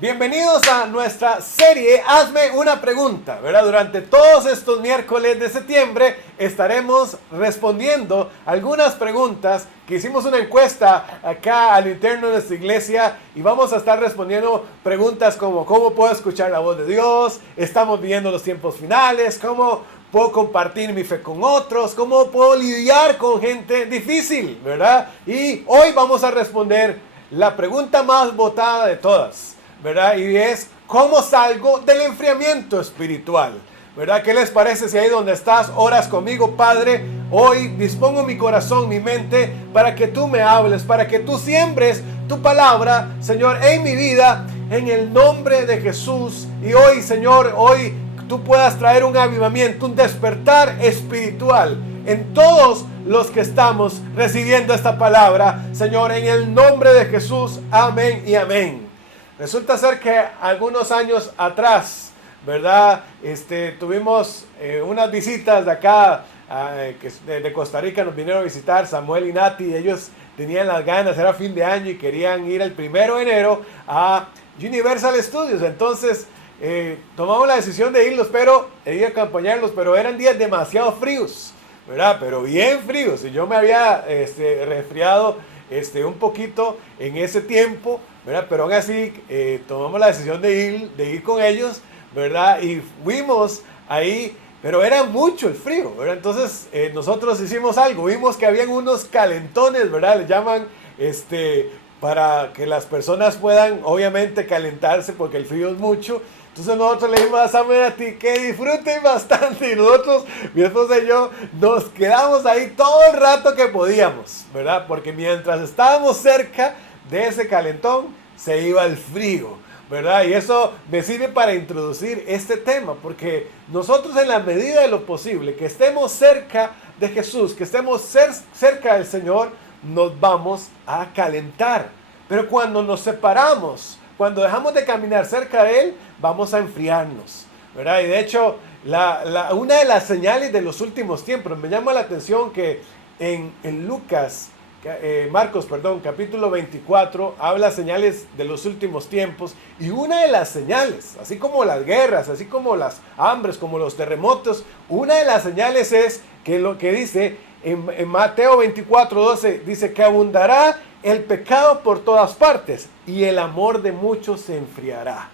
Bienvenidos a nuestra serie Hazme una pregunta, ¿verdad? Durante todos estos miércoles de septiembre estaremos respondiendo algunas preguntas que hicimos una encuesta acá al interno de nuestra iglesia y vamos a estar respondiendo preguntas como ¿cómo puedo escuchar la voz de Dios? ¿Estamos viviendo los tiempos finales? ¿Cómo puedo compartir mi fe con otros? ¿Cómo puedo lidiar con gente difícil? ¿Verdad? Y hoy vamos a responder la pregunta más votada de todas, ¿verdad? Y es, ¿cómo salgo del enfriamiento espiritual? ¿Verdad? ¿Qué les parece si ahí donde estás oras conmigo? Padre, hoy dispongo mi corazón, mi mente, para que tú me hables, para que tú siembres tu palabra, Señor, en mi vida, en el nombre de Jesús. Y hoy, Señor, hoy tú puedas traer un avivamiento, un despertar espiritual en todos los que estamos recibiendo esta palabra, Señor, en el nombre de Jesús. Amén y amén. Resulta ser que algunos años atrás, ¿verdad? Tuvimos unas visitas de acá, de Costa Rica, nos vinieron a visitar Samuel y Nati, y ellos tenían las ganas, era fin de año y querían ir el 1 de enero a Universal Studios. Entonces tomamos la decisión de irlos, ir a acompañarlos, pero eran días demasiado fríos, ¿verdad? Pero bien fríos, y yo me había resfriado un poquito en ese tiempo, ¿verdad? Pero aún así tomamos la decisión de ir con ellos, ¿verdad? Y fuimos ahí, pero era mucho el frío, ¿verdad? Entonces nosotros hicimos algo, vimos que habían unos calentones, ¿verdad? Le llaman, para que las personas puedan obviamente calentarse porque el frío es mucho. Entonces nosotros le dijimos a Samuel a ti que disfruten bastante, y nosotros, mi esposa y yo, nos quedamos ahí todo el rato que podíamos, ¿verdad? Porque mientras estábamos cerca de ese calentón, se iba el frío, ¿verdad? Y eso me sirve para introducir este tema, porque nosotros en la medida de lo posible, que estemos cerca de Jesús, que estemos cerca del Señor, nos vamos a calentar. Pero cuando nos separamos, cuando dejamos de caminar cerca de Él, vamos a enfriarnos, ¿verdad? Y de hecho, una de las señales de los últimos tiempos, me llama la atención que en Marcos, capítulo 24, habla señales de los últimos tiempos, y una de las señales, así como las guerras, así como las hambres, como los terremotos, una de las señales es que lo que dice en Mateo 24:12, dice que abundará el pecado por todas partes y el amor de muchos se enfriará,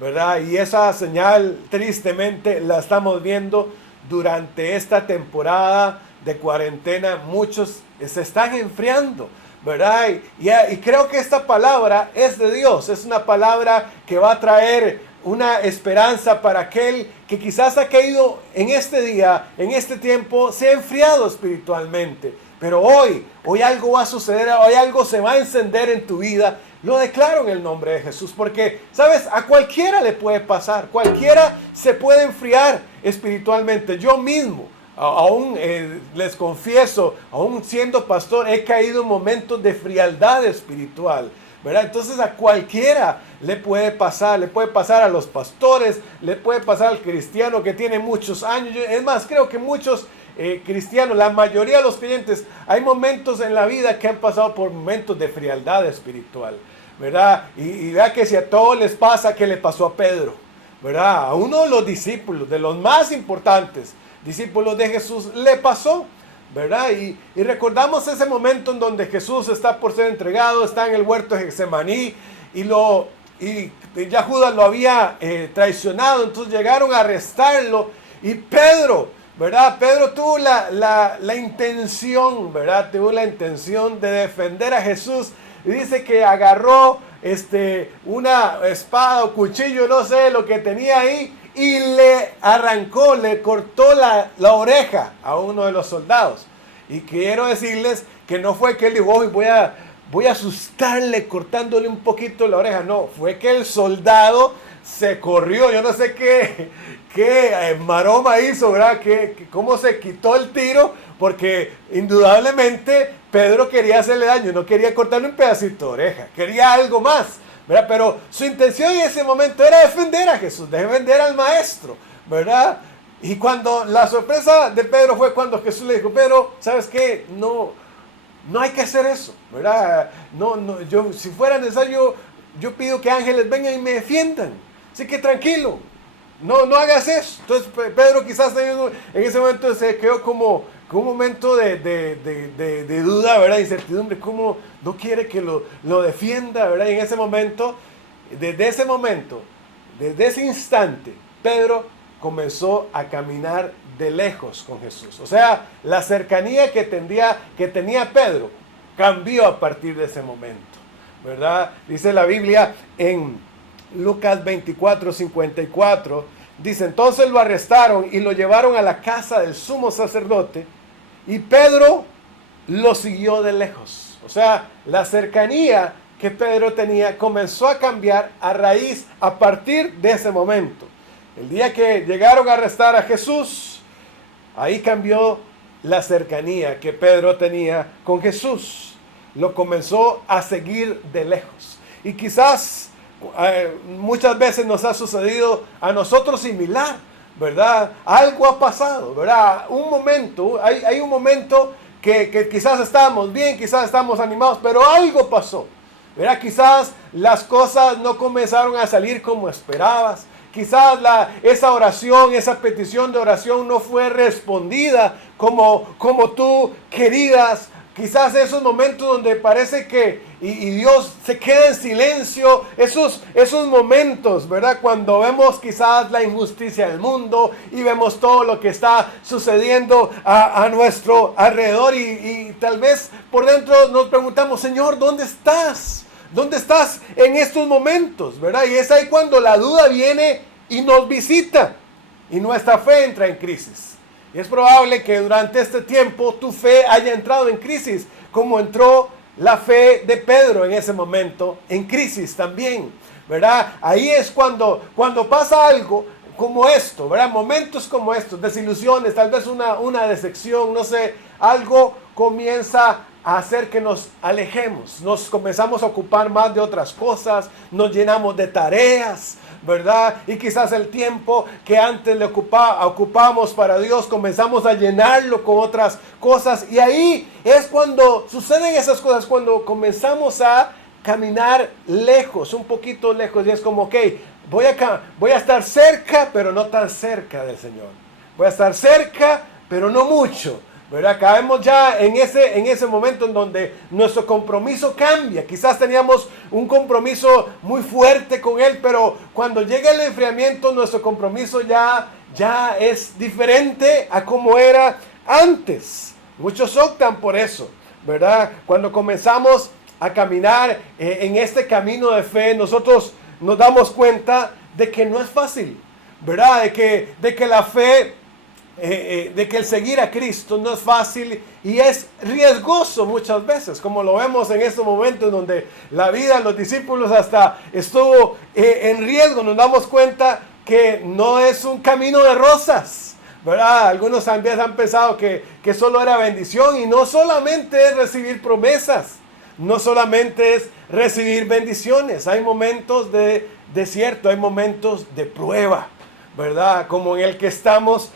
¿verdad? Y esa señal tristemente la estamos viendo durante esta temporada de cuarentena. Muchos se están enfriando, ¿verdad? Y creo que esta palabra es de Dios, es una palabra que va a traer una esperanza para aquel que quizás ha caído en este día, en este tiempo, se ha enfriado espiritualmente. Pero hoy algo va a suceder, hoy algo se va a encender en tu vida. Lo declaro en el nombre de Jesús, porque, ¿sabes? A cualquiera le puede pasar, cualquiera se puede enfriar espiritualmente. Yo mismo, aún les confieso, aún siendo pastor, he caído en momentos de frialdad espiritual, ¿verdad? Entonces a cualquiera le puede pasar a los pastores, le puede pasar al cristiano que tiene muchos años. Es más, creo que muchos cristianos, la mayoría de los creyentes, hay momentos en la vida que han pasado por momentos de frialdad espiritual, ¿verdad? Y vea que si a todos les pasa, ¿qué le pasó a Pedro? ¿Verdad? A uno de los discípulos, de los más importantes discípulos de Jesús, le pasó, ¿verdad? Y recordamos ese momento en donde Jesús está por ser entregado, está en el huerto de Getsemaní, y ya Judas lo había traicionado. Entonces llegaron a arrestarlo, y Pedro, ¿verdad? Pedro tuvo la intención, ¿verdad? Tuvo la intención de defender a Jesús, y dice que agarró una espada o cuchillo, no sé lo que tenía ahí, y le cortó la oreja a uno de los soldados. Y quiero decirles que no fue que él dijo, oh, voy a asustarle cortándole un poquito la oreja. No, fue que el soldado se corrió. Yo no sé qué maroma hizo, ¿verdad? Cómo se quitó el tiro, porque indudablemente Pedro quería hacerle daño, no quería cortarle un pedacito de oreja, quería algo más, ¿verdad? Pero su intención en ese momento era defender a Jesús, defender al maestro, ¿verdad? Y cuando la sorpresa de Pedro fue cuando Jesús le dijo, Pedro, ¿sabes qué? No hay que hacer eso, ¿verdad? Yo, si fuera necesario, yo pido que ángeles vengan y me defiendan. Así que tranquilo, no hagas eso. Entonces Pedro quizás en ese momento se quedó como un momento de duda, ¿verdad? Incertidumbre, ¿cómo no quiere que lo defienda, ¿verdad? Y en ese momento, desde ese instante, Pedro comenzó a caminar de lejos con Jesús. O sea, la cercanía que tenía Pedro cambió a partir de ese momento, ¿verdad? Dice la Biblia en Lucas 24:54, dice, entonces lo arrestaron y lo llevaron a la casa del sumo sacerdote y Pedro lo siguió de lejos. O sea, la cercanía que Pedro tenía comenzó a cambiar a partir de ese momento. El día que llegaron a arrestar a Jesús, ahí cambió la cercanía que Pedro tenía con Jesús. Lo comenzó a seguir de lejos. Y quizás muchas veces nos ha sucedido a nosotros similar, ¿verdad? Algo ha pasado, ¿verdad? Hay un momento que quizás estábamos bien, quizás estamos animados, pero algo pasó, ¿verdad? Quizás las cosas no comenzaron a salir como esperabas. Quizás esa oración, esa petición de oración no fue respondida como tú querías. Quizás esos momentos donde parece que y Dios se queda en silencio, esos momentos, ¿verdad? Cuando vemos quizás la injusticia del mundo y vemos todo lo que está sucediendo a nuestro alrededor y tal vez por dentro nos preguntamos, Señor, ¿dónde estás? ¿Dónde estás en estos momentos? ¿Verdad? Y es ahí cuando la duda viene y nos visita y nuestra fe entra en crisis. Y es probable que durante este tiempo tu fe haya entrado en crisis, como entró la fe de Pedro en ese momento, en crisis también, ¿verdad? Ahí es cuando pasa algo como esto, ¿verdad? Momentos como estos, desilusiones, tal vez una decepción, no sé, algo comienza a hacer que nos alejemos, nos comenzamos a ocupar más de otras cosas, nos llenamos de tareas, ¿verdad? Y quizás el tiempo que antes le ocupábamos para Dios, comenzamos a llenarlo con otras cosas. Y ahí es cuando suceden esas cosas, cuando comenzamos a caminar lejos, un poquito lejos. Y es como, ok, voy a estar cerca, pero no tan cerca del Señor. Voy a estar cerca, pero no mucho, ¿verdad? Caemos ya en ese momento en donde nuestro compromiso cambia. Quizás teníamos un compromiso muy fuerte con Él, pero cuando llega el enfriamiento, nuestro compromiso ya es diferente a como era antes. Muchos optan por eso, ¿verdad? Cuando comenzamos a caminar en este camino de fe, nosotros nos damos cuenta de que no es fácil, ¿verdad? De que la fe, de que el seguir a Cristo no es fácil y es riesgoso muchas veces, como lo vemos en estos momentos donde la vida de los discípulos hasta estuvo en riesgo. Nos damos cuenta que no es un camino de rosas, ¿verdad? Algunos también han pensado que solo era bendición, y no solamente es recibir promesas, no solamente es recibir bendiciones. Hay momentos de desierto, hay momentos de prueba, ¿verdad? Como en el que estamos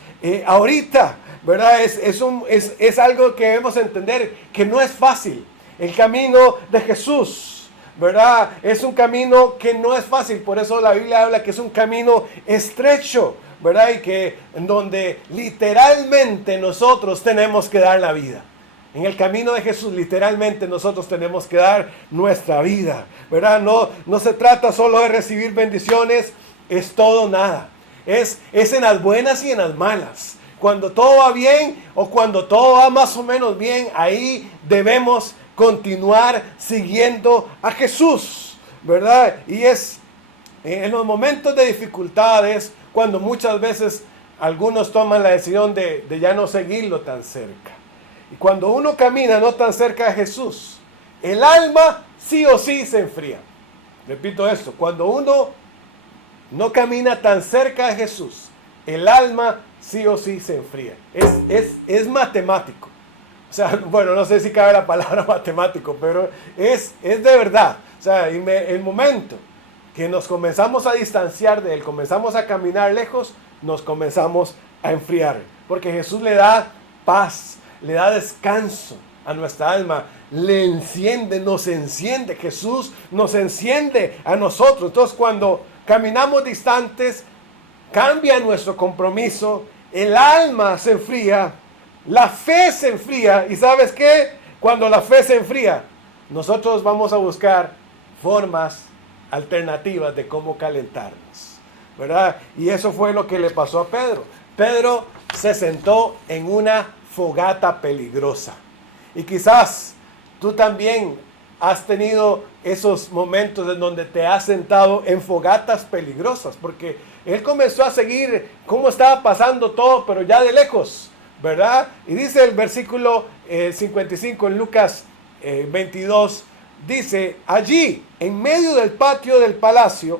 ahorita, ¿verdad? Es algo que debemos entender, que no es fácil. El camino de Jesús, ¿verdad? Es un camino que no es fácil. Por eso la Biblia habla que es un camino estrecho, ¿verdad? Y que en donde literalmente nosotros tenemos que dar la vida. En el camino de Jesús literalmente nosotros tenemos que dar nuestra vida, ¿verdad? No se trata solo de recibir bendiciones, es todo o nada. Es en las buenas y en las malas. Cuando todo va bien o cuando todo va más o menos bien, ahí debemos continuar siguiendo a Jesús, ¿verdad? Y es en los momentos de dificultades cuando muchas veces algunos toman la decisión de ya no seguirlo tan cerca. Y cuando uno camina no tan cerca de Jesús, el alma sí o sí se enfría. Repito esto, cuando uno no camina tan cerca de Jesús, el alma sí o sí se enfría. Es matemático. O sea, bueno, no sé si cabe la palabra matemático, pero es de verdad. O sea, el momento que nos comenzamos a distanciar de Él, comenzamos a caminar lejos, nos comenzamos a enfriar. Porque Jesús le da paz, le da descanso, a nuestra alma, le enciende, nos enciende. Jesús nos enciende a nosotros. Entonces, cuando caminamos distantes, cambia nuestro compromiso, el alma se enfría, la fe se enfría. ¿Y sabes qué? Cuando la fe se enfría, nosotros vamos a buscar formas alternativas de cómo calentarnos, ¿verdad? Y eso fue lo que le pasó a Pedro. Pedro se sentó en una fogata peligrosa. Y quizás tú también has tenido esos momentos en donde te has sentado en fogatas peligrosas, porque él comenzó a seguir cómo estaba pasando todo, pero ya de lejos, ¿verdad? Y dice el versículo 55 en Lucas 22, dice, allí, en medio del patio del palacio,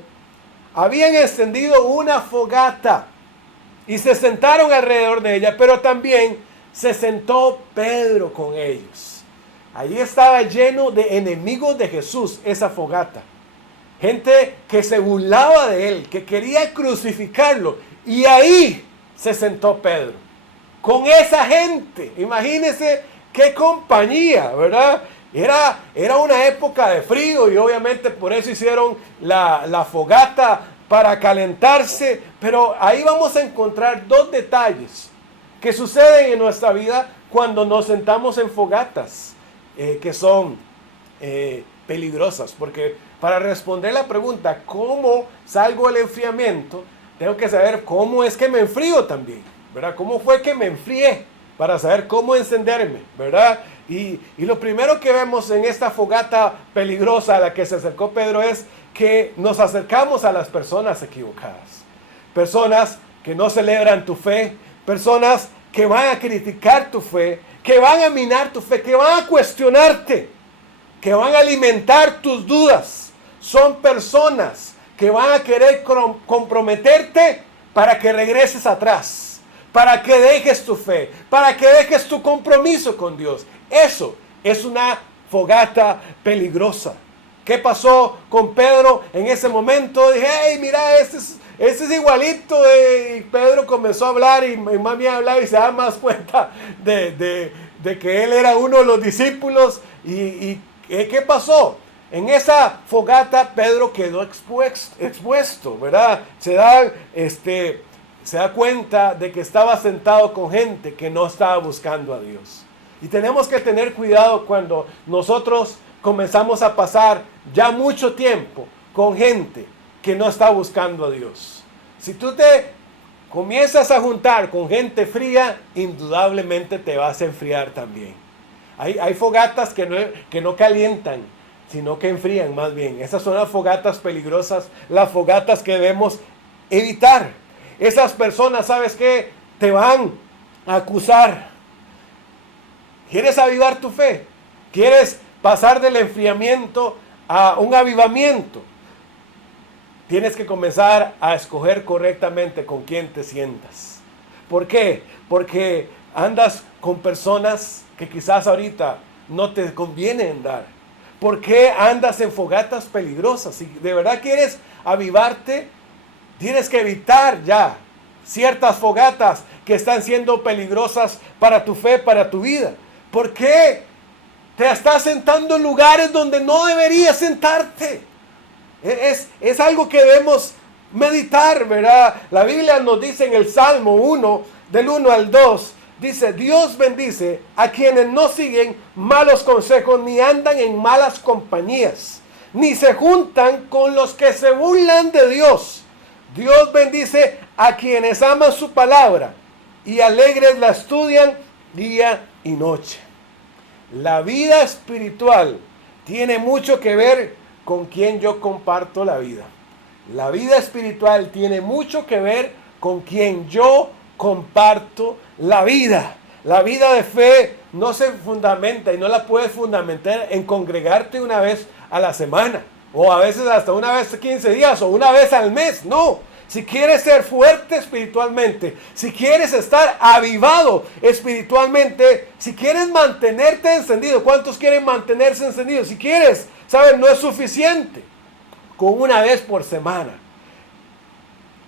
habían encendido una fogata y se sentaron alrededor de ella, pero también se sentó Pedro con ellos. Allí estaba lleno de enemigos de Jesús, esa fogata. Gente que se burlaba de él, que quería crucificarlo. Y ahí se sentó Pedro. Con esa gente. Imagínense qué compañía, ¿verdad? Era una época de frío y obviamente por eso hicieron la fogata para calentarse. Pero ahí vamos a encontrar dos detalles que suceden en nuestra vida cuando nos sentamos en fogatas que son peligrosas. Porque para responder la pregunta, ¿cómo salgo del enfriamiento? Tengo que saber cómo es que me enfrío también, ¿verdad? ¿Cómo fue que me enfrié? Para saber cómo encenderme, ¿verdad? Y lo primero que vemos en esta fogata peligrosa a la que se acercó Pedro es que nos acercamos a las personas equivocadas. Personas que no celebran tu fe, personas que van a criticar tu fe, que van a minar tu fe, que van a cuestionarte, que van a alimentar tus dudas. Son personas que van a querer comprometerte para que regreses atrás, para que dejes tu fe, para que dejes tu compromiso con Dios. Eso es una fogata peligrosa. ¿Qué pasó con Pedro en ese momento? Dije, hey, mira, este es igualito. Y Pedro comenzó a hablar y más bien hablar y se da más cuenta de que él era uno de los discípulos. ¿Y qué pasó? En esa fogata Pedro quedó expuesto, ¿verdad? Se da cuenta de que estaba sentado con gente que no estaba buscando a Dios. Y tenemos que tener cuidado cuando nosotros comenzamos a pasar ya mucho tiempo con gente que no está buscando a Dios. Si tú te comienzas a juntar con gente fría, indudablemente te vas a enfriar también. Hay fogatas que no calientan, sino que enfrían más bien. Esas son las fogatas peligrosas, las fogatas que debemos evitar. Esas personas, ¿sabes qué? Te van a acusar. ¿Quieres avivar tu fe? ¿Quieres pasar del enfriamiento a un avivamiento? Tienes que comenzar a escoger correctamente con quién te sientas. ¿Por qué? Porque andas con personas que quizás ahorita no te conviene andar. ¿Por qué andas en fogatas peligrosas? Si de verdad quieres avivarte, tienes que evitar ya ciertas fogatas que están siendo peligrosas para tu fe, para tu vida. ¿Por qué te estás sentando en lugares donde no deberías sentarte? Es algo que debemos meditar, ¿verdad? La Biblia nos dice en el Salmo 1, del 1 al 2, dice, Dios bendice a quienes no siguen malos consejos, ni andan en malas compañías, ni se juntan con los que se burlan de Dios. Dios bendice a quienes aman su palabra y alegres la estudian día y noche. La vida espiritual tiene mucho que ver con quien yo comparto la vida. La vida espiritual tiene mucho que ver con quien yo comparto la vida. La vida de fe no se fundamenta y no la puedes fundamentar en congregarte una vez a la semana, o a veces hasta una vez 15 días, o una vez al mes. No. Si quieres ser fuerte espiritualmente, si quieres estar avivado espiritualmente, si quieres mantenerte encendido, ¿cuántos quieren mantenerse encendidos? Si quieres, ¿sabes? No es suficiente con una vez por semana.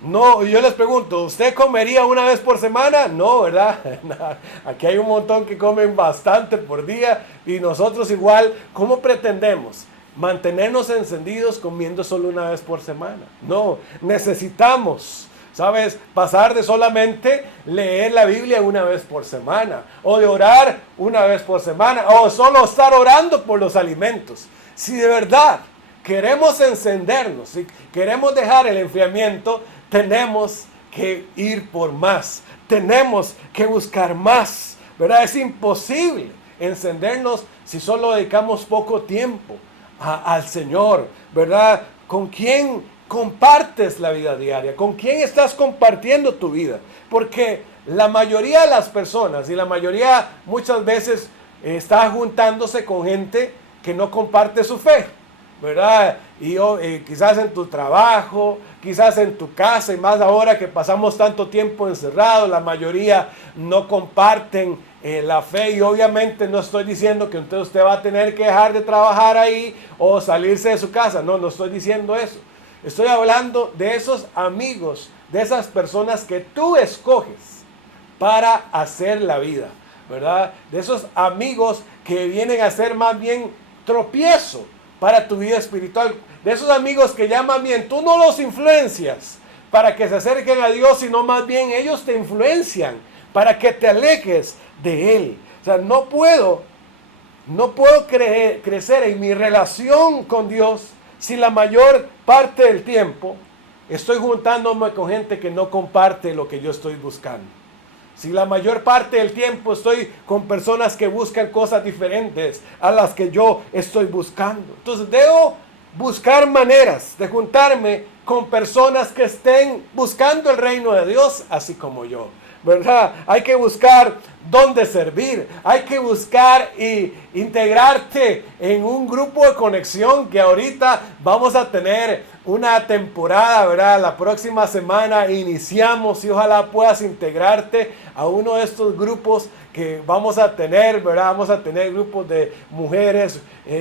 No, yo les pregunto, ¿usted comería una vez por semana? No, ¿verdad? Aquí hay un montón que comen bastante por día y nosotros igual, ¿cómo pretendemos mantenernos encendidos comiendo solo una vez por semana? No, necesitamos, ¿sabes? Pasar de solamente leer la Biblia una vez por semana o de orar una vez por semana o solo estar orando por los alimentos. Si de verdad queremos encendernos, si queremos dejar el enfriamiento, tenemos que ir por más, tenemos que buscar más, ¿verdad? Es imposible encendernos si solo dedicamos poco tiempo al Señor, ¿verdad? ¿Con quién compartes la vida diaria? ¿Con quién estás compartiendo tu vida? Porque la mayoría de las personas y la mayoría muchas veces está juntándose con gente que no comparte su fe, ¿verdad? Y quizás en tu trabajo, quizás en tu casa, y más ahora que pasamos tanto tiempo encerrados, la mayoría no comparten la fe. Y obviamente no estoy diciendo que entonces usted va a tener que dejar de trabajar ahí o salirse de su casa. No, no estoy diciendo eso. Estoy hablando de esos amigos, de esas personas que tú escoges para hacer la vida, ¿verdad? De esos amigos que vienen a ser más bien tropiezo para tu vida espiritual. De esos amigos que ya más bien tú no los influencias para que se acerquen a Dios, sino más bien ellos te influencian para que te alejes de Él. O sea, no puedo crecer en mi relación con Dios si la mayor parte del tiempo estoy juntándome con gente que no comparte lo que yo estoy buscando. Si la mayor parte del tiempo estoy con personas que buscan cosas diferentes a las que yo estoy buscando. Entonces debo buscar maneras de juntarme con personas que estén buscando el reino de Dios así como yo, ¿verdad? Hay que buscar dónde servir, hay que buscar y integrarte en un grupo de conexión que ahorita vamos a tener una temporada, ¿verdad? La próxima semana iniciamos y ojalá puedas integrarte a uno de estos grupos que vamos a tener, ¿verdad? Vamos a tener grupos de mujeres.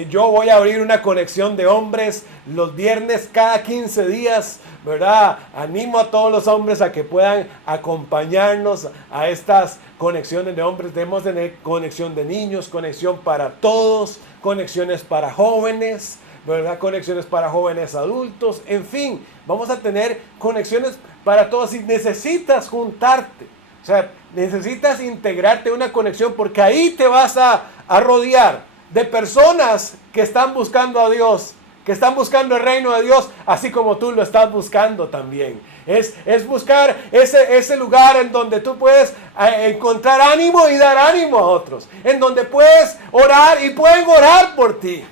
Yo voy a abrir una conexión de hombres los viernes cada 15 días, ¿verdad? Animo a todos los hombres a que puedan acompañarnos a estas conexiones de hombres. Debemos tener conexión de niños, conexión para todos, conexiones para jóvenes, ¿verdad? Conexiones para jóvenes adultos, en fin, vamos a tener conexiones para todos. Y necesitas juntarte, o sea, necesitas integrarte en una conexión, porque ahí te vas a rodear de personas que están buscando a Dios, que están buscando el reino de Dios, así como tú lo estás buscando también. Es buscar ese lugar en donde tú puedes encontrar ánimo y dar ánimo a otros, en donde puedes orar y pueden orar por ti,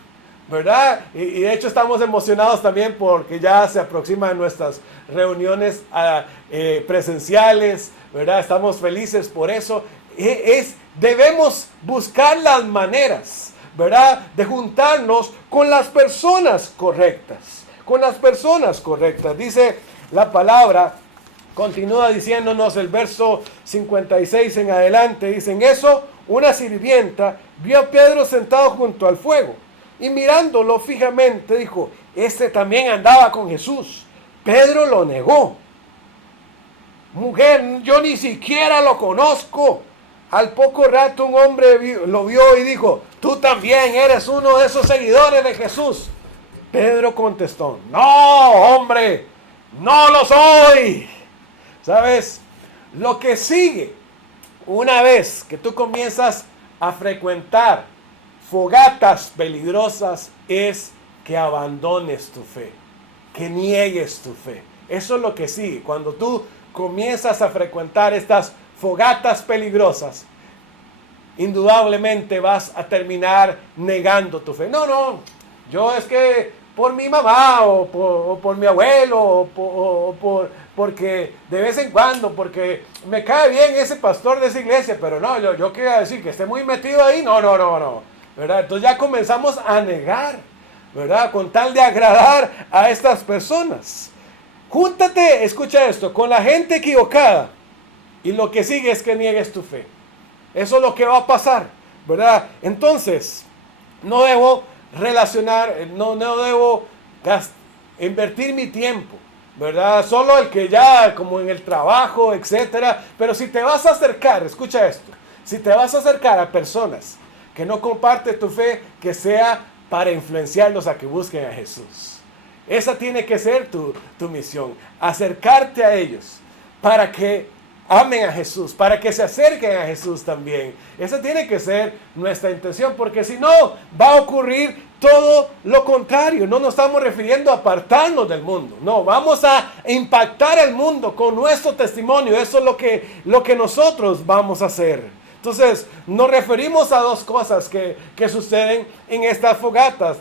¿verdad? Y de hecho estamos emocionados también porque ya se aproximan nuestras reuniones presenciales, ¿verdad? Estamos felices por eso. Debemos buscar las maneras, ¿verdad? De juntarnos con las personas correctas, con las personas correctas. Dice la palabra, continúa diciéndonos el verso 56 en adelante, dice: en eso una sirvienta vio a Pedro sentado junto al fuego y mirándolo fijamente dijo: este también andaba con Jesús. Pedro lo negó: mujer, yo ni siquiera lo conozco. Al poco rato un hombre lo vio y dijo: tú también eres uno de esos seguidores de Jesús. Pedro contestó: no, hombre, no lo soy. ¿Sabes? Lo que sigue, una vez que tú comienzas a frecuentar fogatas peligrosas, es que abandones tu fe, que niegues tu fe. Eso es lo que sigue. Cuando tú comienzas a frecuentar estas fogatas peligrosas, indudablemente vas a terminar negando tu fe. No, yo es que por mi mamá o por mi abuelo porque de vez en cuando, porque me cae bien ese pastor de esa iglesia, pero no, yo quiero decir que esté muy metido ahí, no, ¿verdad? Entonces ya comenzamos a negar, ¿verdad? Con tal de agradar a estas personas. Júntate, escucha esto, con la gente equivocada y lo que sigue es que niegues tu fe. Eso es lo que va a pasar, ¿verdad? Entonces, no debo relacionar, no debo invertir mi tiempo, ¿verdad? Solo el que ya, como en el trabajo, etcétera. Pero si te vas a acercar, escucha esto, si te vas a acercar a personas que no comparten tu fe, que sea para influenciarlos a que busquen a Jesús. Esa tiene que ser tu misión, acercarte a ellos para que amen a Jesús, para que se acerquen a Jesús también. Esa tiene que ser nuestra intención, porque si no, va a ocurrir todo lo contrario. No nos estamos refiriendo a apartarnos del mundo, no, vamos a impactar el mundo con nuestro testimonio. Eso es lo que nosotros vamos a hacer. Entonces, nos referimos a dos cosas que suceden en estas fogatas.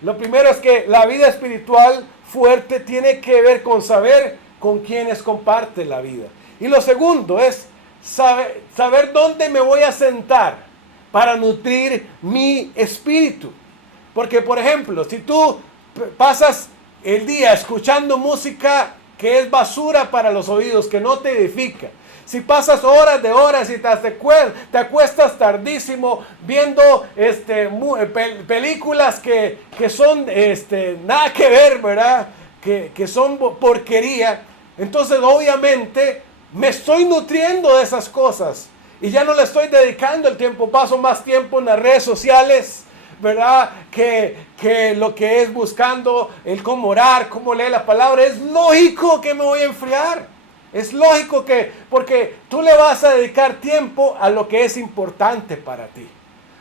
Lo primero es que la vida espiritual fuerte tiene que ver con saber con quiénes comparte la vida. Y lo segundo es saber dónde me voy a sentar para nutrir mi espíritu. Porque, por ejemplo, si tú pasas el día escuchando música que es basura para los oídos, que no te edifica, si pasas horas de horas y te acuestas tardísimo viendo películas que son nada que ver, ¿verdad? Que son porquería, entonces obviamente me estoy nutriendo de esas cosas y ya no le estoy dedicando el tiempo, paso más tiempo en las redes sociales, ¿verdad? Que lo que es buscando el cómo orar, cómo leer la palabra. Es lógico que me voy a enfriar. Es lógico porque tú le vas a dedicar tiempo a lo que es importante para ti,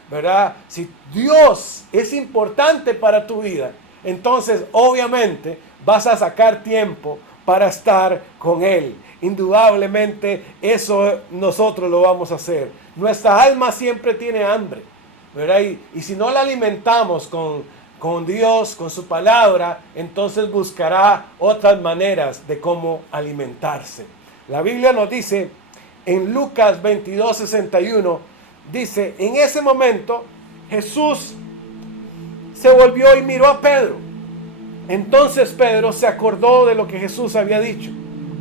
¿verdad? Si Dios es importante para tu vida, entonces obviamente vas a sacar tiempo para estar con Él. Indudablemente eso nosotros lo vamos a hacer. Nuestra alma siempre tiene hambre, ¿verdad? Y si no la alimentamos con Dios, con su palabra, entonces buscará otras maneras de cómo alimentarse. La Biblia nos dice en Lucas 22:61, dice, en ese momento Jesús se volvió y miró a Pedro. Entonces Pedro se acordó de lo que Jesús había dicho.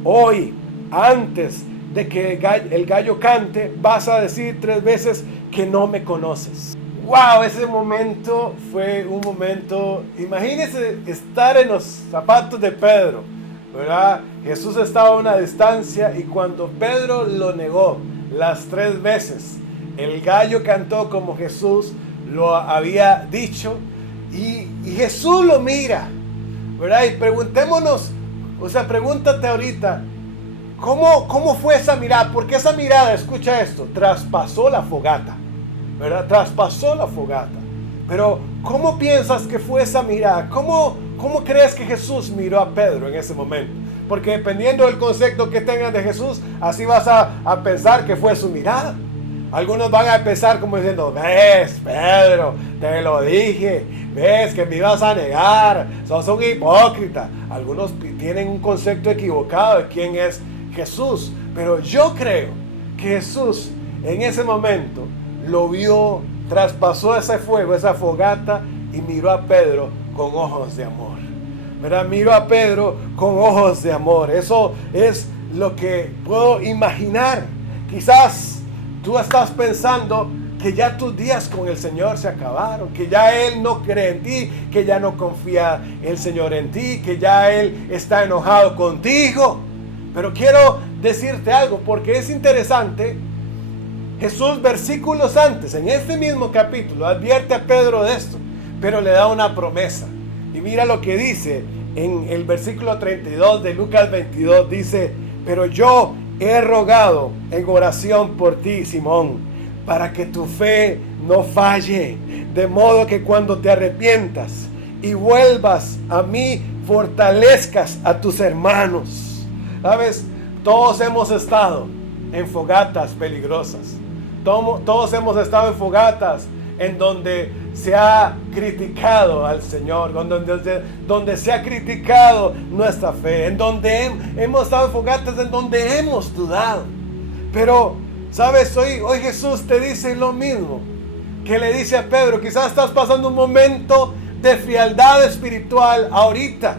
Hoy, antes de que el gallo cante, vas a decir 3 veces que no me conoces. Wow, ese momento fue un momento, imagínense estar en los zapatos de Pedro, ¿verdad? Jesús estaba a una distancia y cuando Pedro lo negó las 3 veces, el gallo cantó como Jesús lo había dicho y Jesús lo mira, ¿verdad? Y preguntémonos, pregúntate ahorita, ¿cómo fue esa mirada? Porque esa mirada, escucha esto, traspasó la fogata. ¿Verdad? Traspasó la fogata. Pero ¿cómo piensas que fue esa mirada? ¿Cómo crees que Jesús miró a Pedro en ese momento? Porque dependiendo del concepto que tengas de Jesús, así vas a pensar que fue su mirada. Algunos van a pensar como diciendo, ves Pedro, te lo dije, ves que me ibas a negar, sos un hipócrita. Algunos tienen un concepto equivocado de quién es Jesús. Pero yo creo que Jesús en ese momento lo vio, traspasó ese fuego, esa fogata y miró a Pedro con ojos de amor, ¿verdad? Miró a Pedro con ojos de amor. Eso es lo que puedo imaginar. Quizás tú estás pensando que ya tus días con el Señor se acabaron, que ya Él no cree en ti, que ya no confía el Señor en ti, que ya Él está enojado contigo. Pero quiero decirte algo, porque es interesante. Jesús, versículos antes, en este mismo capítulo, advierte a Pedro de esto, pero le da una promesa. Y mira lo que dice en el versículo 32 de Lucas 22, dice, pero yo he rogado en oración por ti, Simón, para que tu fe no falle, de modo que cuando te arrepientas y vuelvas a mí, fortalezcas a tus hermanos. ¿Sabes? Todos hemos estado en fogatas peligrosas. Todos hemos estado en fogatas en donde se ha criticado al Señor, donde se ha criticado nuestra fe, en donde hemos estado en fogatas en donde hemos dudado. Pero, ¿sabes? Hoy Jesús te dice lo mismo que le dice a Pedro. Quizás estás pasando un momento de frialdad espiritual ahorita.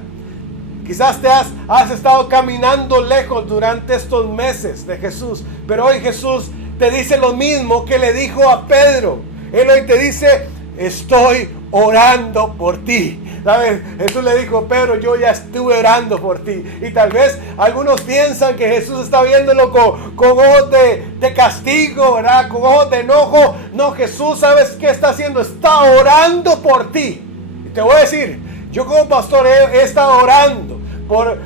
Quizás has estado caminando lejos durante estos meses de Jesús, pero hoy Jesús te dice lo mismo que le dijo a Pedro. Él hoy te dice, estoy orando por ti. ¿Sabes? Jesús le dijo, Pedro, yo ya estuve orando por ti. Y tal vez algunos piensan que Jesús está viéndolo con ojos de castigo, ¿verdad? Con ojos de enojo. No, Jesús, ¿sabes qué está haciendo? Está orando por ti. Y te voy a decir, yo como pastor he estado orando por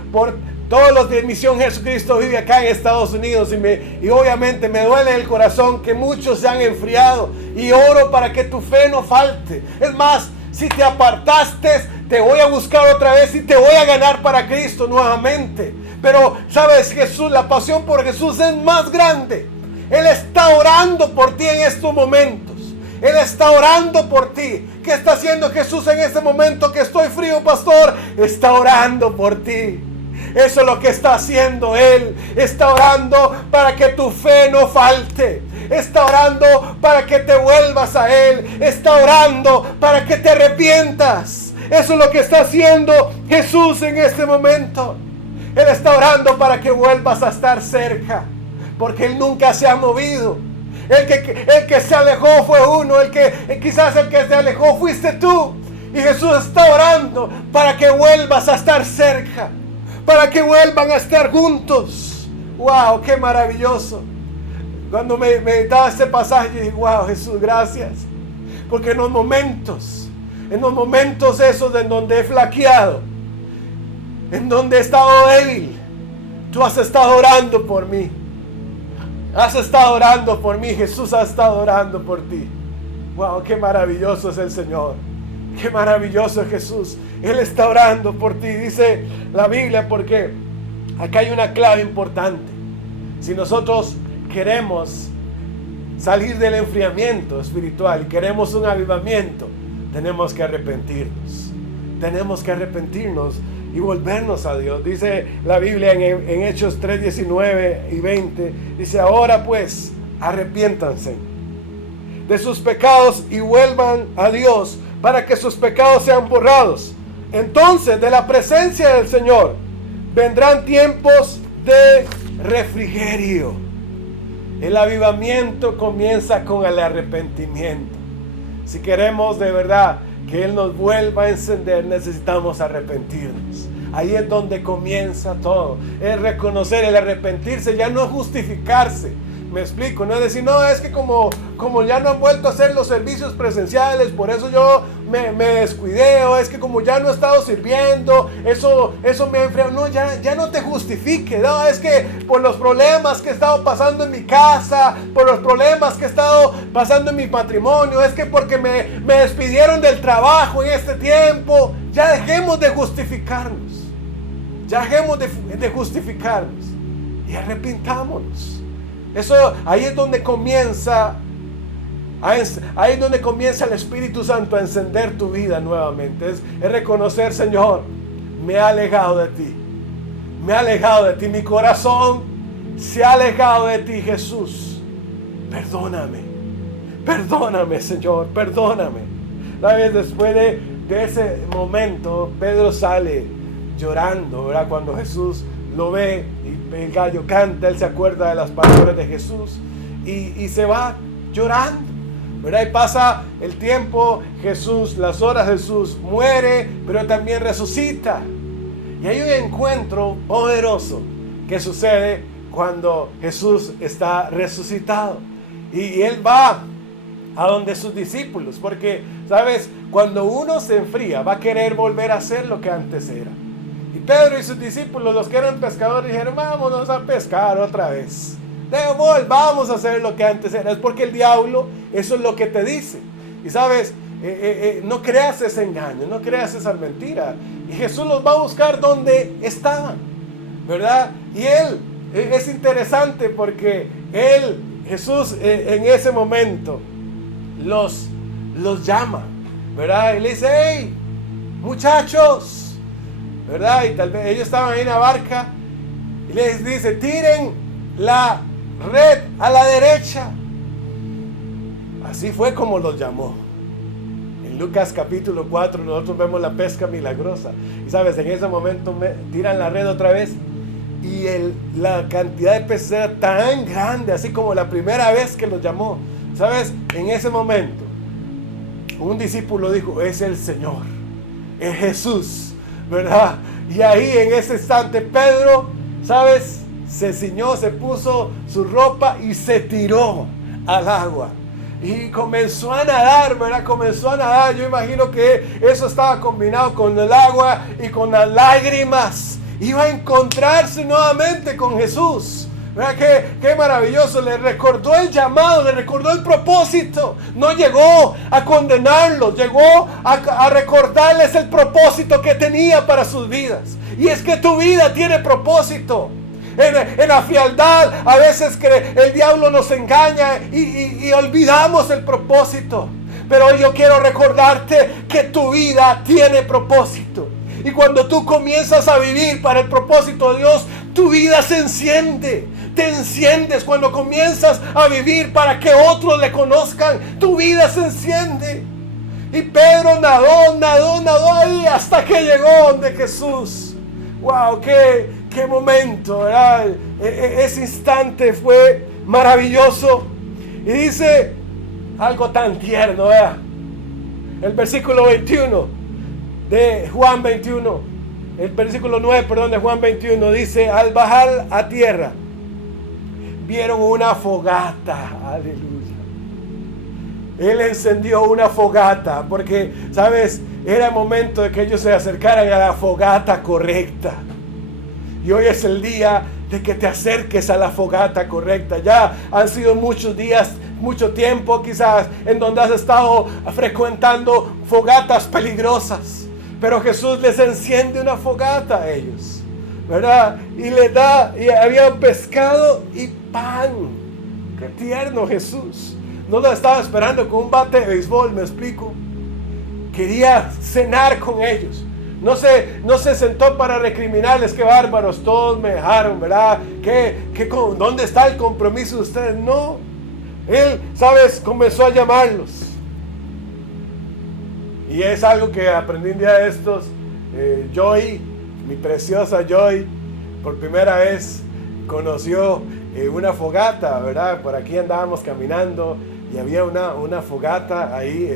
todos los de Misión Jesucristo vive acá en Estados Unidos y obviamente me duele el corazón que muchos se han enfriado, y oro para que tu fe no falte. Es más, si te apartaste, te voy a buscar otra vez y te voy a ganar para Cristo nuevamente. Pero sabes, Jesús, la pasión por Jesús es más grande. Él está orando por ti en estos momentos. Él está orando por ti. ¿Qué está haciendo Jesús en este momento que estoy frío, pastor? Está orando por ti. Eso es lo que está haciendo Él. Está orando para que tu fe no falte. Está orando para que te vuelvas a Él. Está orando para que te arrepientas. Eso es lo que está haciendo Jesús en este momento. Él está orando para que vuelvas a estar cerca, porque Él nunca se ha movido. El que se alejó fue uno. Quizás el que se alejó fuiste tú. Y Jesús está orando para que vuelvas a estar cerca, para que vuelvan a estar juntos. ¡Wow! ¡Qué maravilloso! Cuando meditaba este pasaje, dije, ¡wow, Jesús, gracias! Porque en los momentos esos en donde he flaqueado, en donde he estado débil, tú has estado orando por mí. Has estado orando por mí. Jesús ha estado orando por ti. ¡Wow! ¡Qué maravilloso es el Señor! ¡Qué maravilloso es Jesús! Él está orando por ti, dice la Biblia, porque acá hay una clave importante. Si nosotros queremos salir del enfriamiento espiritual y queremos un avivamiento, tenemos que arrepentirnos. Tenemos que arrepentirnos y volvernos a Dios. Dice la Biblia en Hechos 3, 19 y 20. Dice, ahora pues, arrepiéntanse de sus pecados y vuelvan a Dios para que sus pecados sean borrados. Entonces, de la presencia del Señor vendrán tiempos de refrigerio. El avivamiento comienza con el arrepentimiento. Si queremos de verdad que Él nos vuelva a encender, necesitamos arrepentirnos. Ahí es donde comienza todo. Es reconocer, el arrepentirse, ya no justificarse. Me explico, no es decir, no, es que como ya no han vuelto a hacer los servicios presenciales, por eso yo me descuidé, o es que como ya no he estado sirviendo, eso me ha enfriado. No, ya no te justifique. No, es que por los problemas que he estado pasando en mi casa, por los problemas que he estado pasando en mi matrimonio, es que porque me despidieron del trabajo en este tiempo. Ya dejemos de justificarnos. Ya dejemos de justificarnos y arrepintámonos. Ahí es donde comienza el Espíritu Santo a encender tu vida nuevamente. Es reconocer, Señor, me he alejado de ti. Me he alejado de ti. Mi corazón se ha alejado de ti, Jesús. Perdóname. Perdóname, Señor. Perdóname. ¿Sabes? Después de ese momento, Pedro sale llorando, ¿verdad? Cuando Jesús lo ve y el gallo canta, él se acuerda de las palabras de Jesús y se va llorando, ¿verdad? Y pasa el tiempo, las horas, Jesús muere, pero también resucita. Y hay un encuentro poderoso que sucede cuando Jesús está resucitado. Y Él va a donde sus discípulos, porque, ¿sabes? Cuando uno se enfría, va a querer volver a hacer lo que antes era. Y Pedro y sus discípulos, los que eran pescadores, dijeron, vámonos a pescar otra vez. Vamos a hacer lo que antes era. Es porque el diablo, eso es lo que te dice. Y sabes, no creas ese engaño, no creas esa mentira. Y Jesús los va a buscar donde estaban, ¿verdad? Y es interesante porque Jesús en ese momento los llama, ¿verdad? Y le dice, hey, muchachos, ¿verdad? Y tal vez ellos estaban ahí en la barca y les dice, tiren la red a la derecha. Así fue como los llamó. En Lucas capítulo 4 nosotros vemos la pesca milagrosa. Y sabes, en ese momento tiran la red otra vez y la cantidad de peces era tan grande, así como la primera vez que los llamó. Sabes, en ese momento un discípulo dijo, es el Señor. es Jesús, ¿verdad? Y ahí en ese instante Pedro, ¿sabes? Se ciñó, se puso su ropa y se tiró al agua. Y comenzó a nadar, ¿verdad? Comenzó a nadar. Yo imagino que eso estaba combinado con el agua y con las lágrimas. Iba a encontrarse nuevamente con Jesús. ¿Verdad? Qué maravilloso. Le recordó el llamado, le recordó el propósito. No llegó a condenarlos, llegó a recordarles el propósito que tenía para sus vidas. Y es que tu vida tiene propósito. En la frialdad a veces el diablo nos engaña y olvidamos el propósito. Pero hoy yo quiero recordarte que tu vida tiene propósito. Y cuando tú comienzas a vivir para el propósito de Dios, tu vida se enciende. Te enciendes cuando comienzas a vivir para que otros le conozcan. Tu vida se enciende. Y Pedro nadó ahí hasta que llegó donde Jesús. ¡Wow! ¡Qué momento! ¿Verdad? Ese instante fue maravilloso. Y dice algo tan tierno, ¿verdad? El versículo 21 de Juan 21. El versículo 9, perdón, de Juan 21 dice: al bajar a tierra, vieron una fogata. Aleluya. Él encendió una fogata porque, ¿sabes? Era el momento de que ellos se acercaran a la fogata correcta. Y hoy es el día de que te acerques a la fogata correcta. Ya han sido muchos días, mucho tiempo quizás, en donde has estado frecuentando fogatas peligrosas. Pero Jesús les enciende una fogata a ellos, ¿verdad? Y les da, y había pescado y pan. ¡Qué tierno Jesús! No lo estaba esperando con un bate de béisbol, me explico. Quería cenar con ellos. No se sentó para recriminarles: qué bárbaros, todos me dejaron, ¿verdad? ¿Dónde está el compromiso de ustedes? No. Él, ¿sabes? Comenzó a llamarlos. Y es algo que aprendí un día de estos. Joy, mi preciosa Joy, por primera vez conoció una fogata, ¿verdad? Por aquí andábamos caminando y había una fogata ahí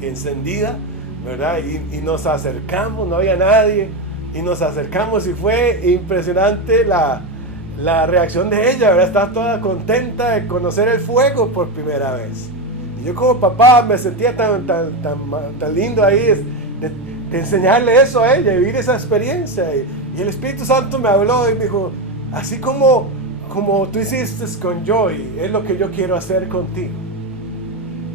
encendida, ¿verdad? Y nos acercamos, no había nadie, y nos acercamos y fue impresionante la reacción de ella, ¿verdad? Estaba toda contenta de conocer el fuego por primera vez. Y yo como papá me sentía tan lindo ahí de enseñarle eso a ella, vivir esa experiencia. Y el Espíritu Santo me habló y me dijo: así como tú hiciste con Joy, es lo que yo quiero hacer contigo.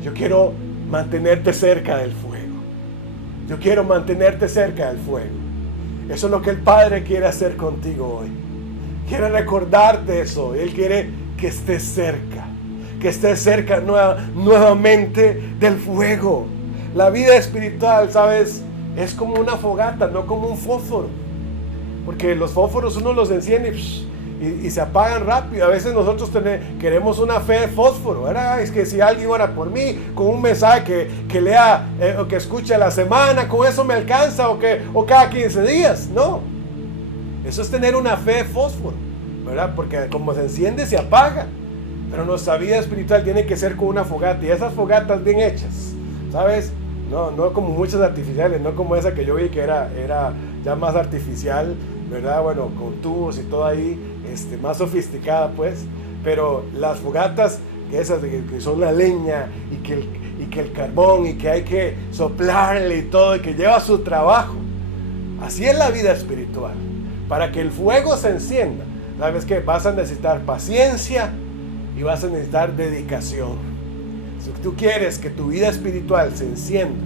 Yo quiero mantenerte cerca del fuego. Yo quiero mantenerte cerca del fuego. Eso es lo que el Padre quiere hacer contigo hoy. Quiere recordarte eso. Él quiere que estés cerca. Que estés cerca nuevamente del fuego. La vida espiritual, ¿sabes? Es como una fogata, no como un fósforo. Porque los fósforos uno los enciende y se apagan rápido. A veces nosotros queremos una fe de fósforo, ¿verdad? Es que si alguien ora por mí con un mensaje que lea o que escuche a la semana, con eso me alcanza, o cada 15 días. No, eso es tener una fe de fósforo, ¿verdad? Porque como se enciende se apaga. Pero nuestra vida espiritual tiene que ser como una fogata, y esas fogatas bien hechas, ¿sabes? No como muchas artificiales, no como esa que yo vi que era ya más artificial, ¿verdad? Bueno, con tubos y todo ahí, más sofisticada pues. Pero las fogatas, esas que son la leña y que el carbón y que hay que soplarle y todo, y que lleva su trabajo. Así es la vida espiritual. Para que el fuego se encienda, ¿sabes qué? Vas a necesitar paciencia y vas a necesitar dedicación. Si tú quieres que tu vida espiritual se encienda,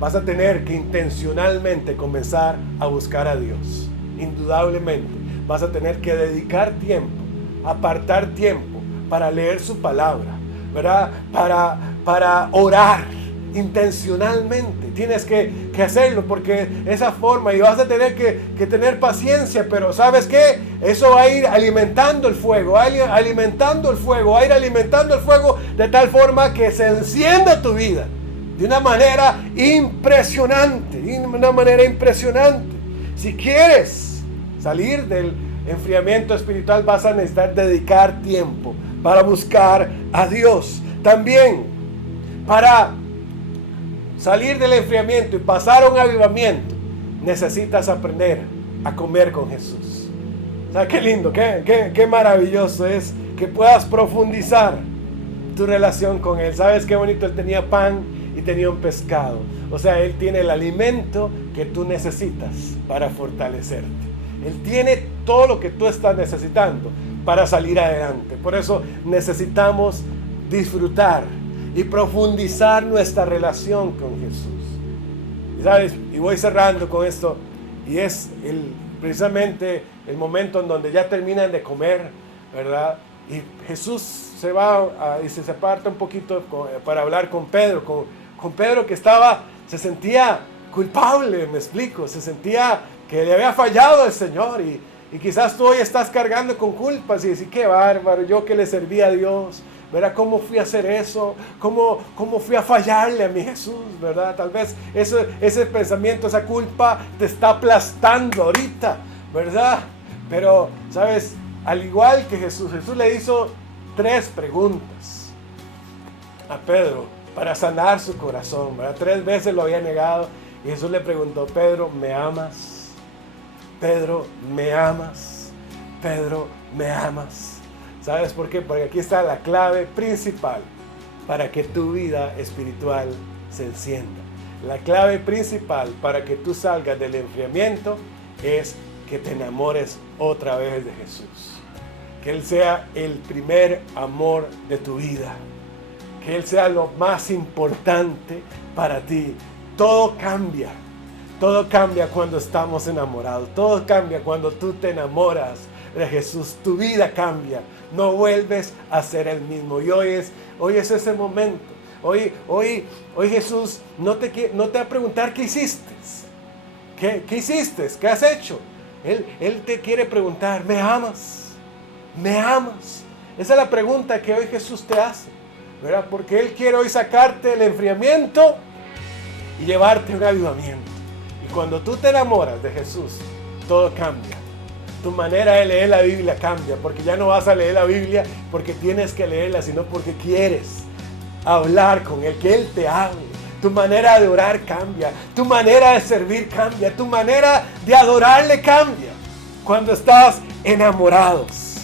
vas a tener que intencionalmente comenzar a buscar a Dios. Indudablemente vas a tener que dedicar tiempo, apartar tiempo para leer su palabra, ¿verdad? Para orar intencionalmente. Tienes que hacerlo, porque esa forma, y vas a tener que tener paciencia. Pero ¿sabes qué? Eso va a ir alimentando el fuego, va a ir alimentando el fuego, de tal forma que se encienda tu vida de una manera impresionante, Si quieres salir del enfriamiento espiritual, vas a necesitar dedicar tiempo para buscar a Dios. También para salir del enfriamiento y pasar a un avivamiento, necesitas aprender a comer con Jesús. O sea, qué lindo, qué maravilloso es que puedas profundizar tu relación con Él. ¿Sabes qué bonito? Él tenía pan y tenía un pescado. O sea, Él tiene el alimento que tú necesitas para fortalecerte. Él tiene todo lo que tú estás necesitando para salir adelante. Por eso necesitamos disfrutar y profundizar nuestra relación con Jesús. ¿Sabes? Y voy cerrando con esto. Y es precisamente el momento en donde ya terminan de comer, ¿verdad? Y Jesús se va y se aparta un poquito para hablar con Pedro. Con Pedro que se sentía culpable, me explico. Se sentía que le había fallado el Señor. Y quizás tú hoy estás cargando con culpas y decís, qué bárbaro, yo que le serví a Dios. ¿Verdad? ¿Cómo fui a hacer eso? ¿Cómo fui a fallarle a mi Jesús? ¿Verdad? Tal vez ese pensamiento, esa culpa te está aplastando ahorita, ¿verdad? Pero, ¿sabes? Al igual que Jesús le hizo 3 preguntas a Pedro para sanar su corazón, ¿verdad? 3 veces lo había negado y Jesús le preguntó, Pedro, ¿me amas? Pedro, ¿me amas? Pedro, ¿me amas? ¿Sabes por qué? Porque aquí está la clave principal para que tu vida espiritual se encienda. La clave principal para que tú salgas del enfriamiento es que te enamores otra vez de Jesús. Que Él sea el primer amor de tu vida. Que Él sea lo más importante para ti. Todo cambia. Todo cambia cuando estamos enamorados. Todo cambia cuando tú te enamoras de Jesús. Tu vida cambia. No vuelves a ser el mismo. Y hoy es ese momento. Hoy Jesús no te va a preguntar qué hiciste. ¿Qué hiciste? ¿Qué has hecho? Él te quiere preguntar, ¿me amas? ¿Me amas? Esa es la pregunta que hoy Jesús te hace, ¿verdad? Porque Él quiere hoy sacarte del enfriamiento y llevarte a un avivamiento. Y cuando tú te enamoras de Jesús, todo cambia. Tu manera de leer la Biblia cambia, porque ya no vas a leer la Biblia porque tienes que leerla, sino porque quieres hablar con Él, que Él te hable. Tu manera de orar cambia, tu manera de servir cambia, tu manera de adorarle cambia. Cuando estás enamorados,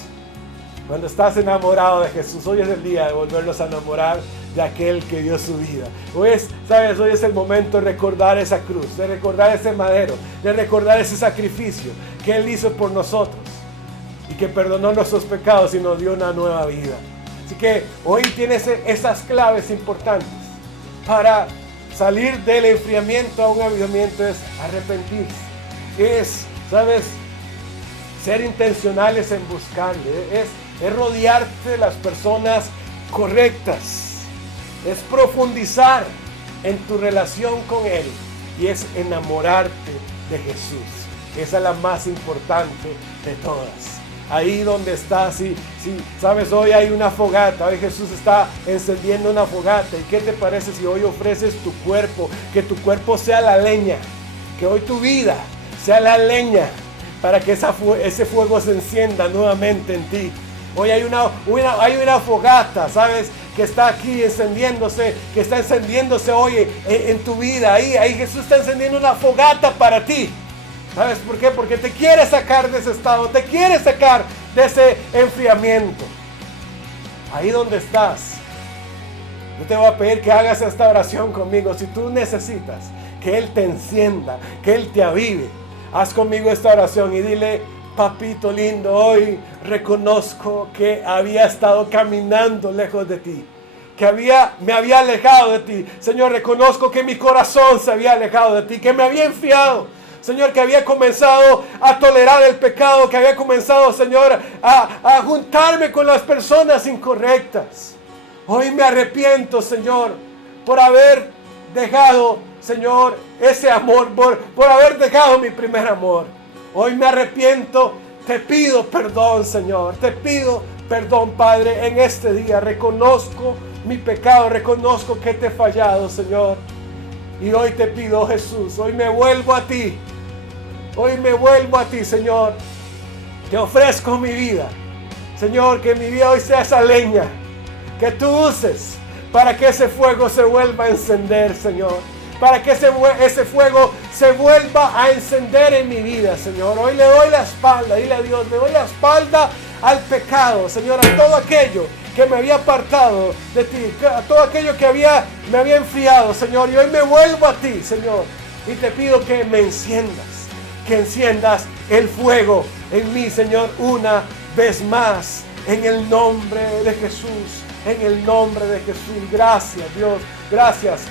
cuando estás enamorado de Jesús, hoy es el día de volverlos a enamorar de aquel que dio su vida. Hoy es el momento de recordar esa cruz, de recordar ese madero, de recordar ese sacrificio que Él hizo por nosotros y que perdonó nuestros pecados y nos dio una nueva vida. Así que hoy tienes esas claves importantes para salir del enfriamiento a un avivamiento. Es arrepentirse, ser intencionales en buscarle, es rodearte de las personas correctas, es profundizar en tu relación con Él y es enamorarte de Jesús. Esa es la más importante de todas. Ahí donde estás, si sabes, hoy hay una fogata, hoy Jesús está encendiendo una fogata. ¿Y qué te parece si hoy ofreces tu cuerpo? Que tu cuerpo sea la leña, que hoy tu vida sea la leña para que ese fuego se encienda nuevamente en ti. Hoy hay una fogata, ¿sabes? Que está aquí encendiéndose, que está encendiéndose hoy en tu vida. Ahí Jesús está encendiendo una fogata para ti. ¿Sabes por qué? Porque te quiere sacar de ese estado, te quiere sacar de ese enfriamiento. Ahí donde estás, yo te voy a pedir que hagas esta oración conmigo. Si tú necesitas que Él te encienda, que Él te avive, haz conmigo esta oración y dile: papito lindo, hoy reconozco que había estado caminando lejos de ti, que me había alejado de ti. Señor, reconozco que mi corazón se había alejado de ti, que me había enfriado. Señor, que había comenzado a tolerar el pecado, que había comenzado, Señor, a juntarme con las personas incorrectas. Hoy me arrepiento, Señor, por haber dejado, Señor, ese amor, por haber dejado mi primer amor. Hoy me arrepiento, te pido perdón, Señor, te pido perdón, Padre, en este día. Reconozco mi pecado, reconozco que te he fallado, Señor. Y hoy te pido, Jesús, hoy me vuelvo a ti. Hoy me vuelvo a ti, Señor. Te ofrezco mi vida. Señor, que mi vida hoy sea esa leña que tú uses para que ese fuego se vuelva a encender, Señor. para que ese fuego se vuelva a encender en mi vida, Señor. Hoy le doy la espalda, dile a Dios, le doy la espalda al pecado, Señor, a todo aquello que me había apartado de ti, a todo aquello que me había enfriado, Señor. Y hoy me vuelvo a ti, Señor, y te pido que me enciendas, que enciendas el fuego en mí, Señor, una vez más, en el nombre de Jesús, en el nombre de Jesús. Gracias, Dios, gracias,